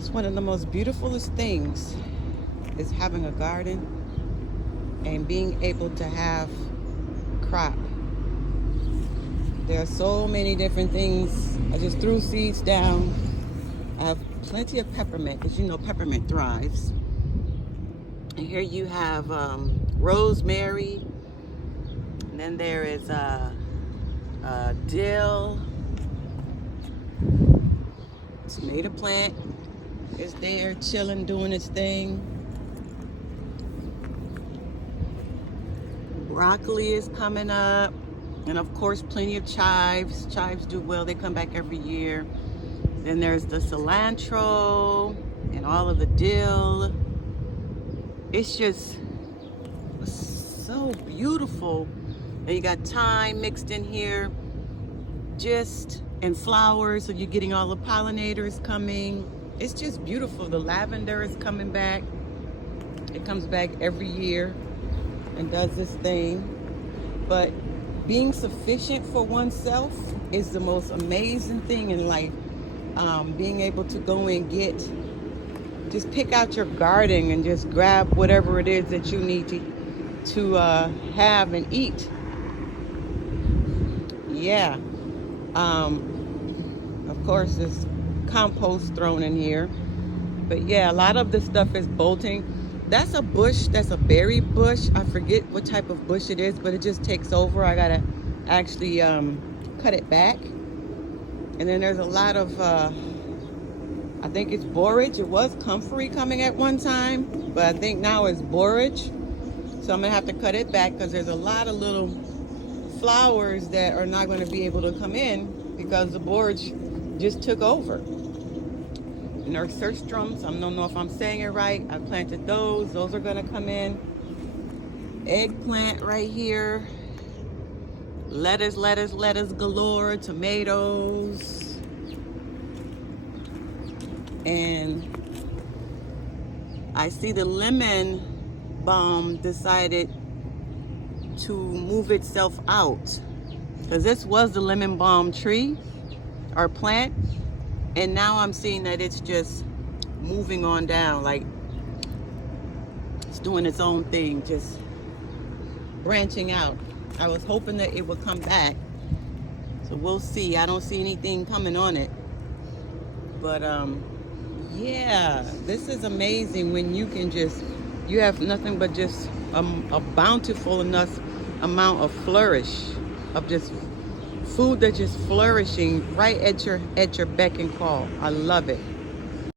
It's one of the most beautifulest things is having a garden and being able to have crop. There are so many different things. I just threw seeds down. I have plenty of peppermint, because you know peppermint thrives. And here you have rosemary, and then there is dill. Tomato plant is there, chilling, doing its thing. Broccoli is coming up, and of course, plenty of chives. Chives do well; they come back every year. Then there's the cilantro and all of the dill. It's just so beautiful. And you got thyme mixed in here, and flowers, so you're getting all the pollinators coming. It's just beautiful. The lavender is coming back. It comes back every year and does this thing. But being sufficient for oneself is the most amazing thing in life. Being able to go and just pick out your garden and just grab whatever it is that you need to have and eat. Yeah. Of course, there's compost thrown in here. But yeah, a lot of this stuff is bolting. That's a bush, that's a berry bush. I forget what type of bush it is, but it just takes over. I gotta actually cut it back. And then there's a lot of, I think it's borage. It was comfrey coming at one time, but I think now it's borage. So I'm gonna have to cut it back because there's a lot of little flowers that are not going to be able to come in because the borage just took over. And our nasturtiums, I don't know if I'm saying it right. I planted those. Those are going to come in. Eggplant right here. Lettuce galore. Tomatoes. And I see the lemon balm decided to move itself out, because this was the lemon balm tree or plant, and now I'm seeing that it's just moving on down, like it's doing its own thing, just branching out. I was hoping that it would come back, so we'll see. I don't see anything coming on it, but yeah, this is amazing when you can you have nothing but just a bountiful enough amount of flourish, of just food that's just flourishing right at your beck and call. I love it.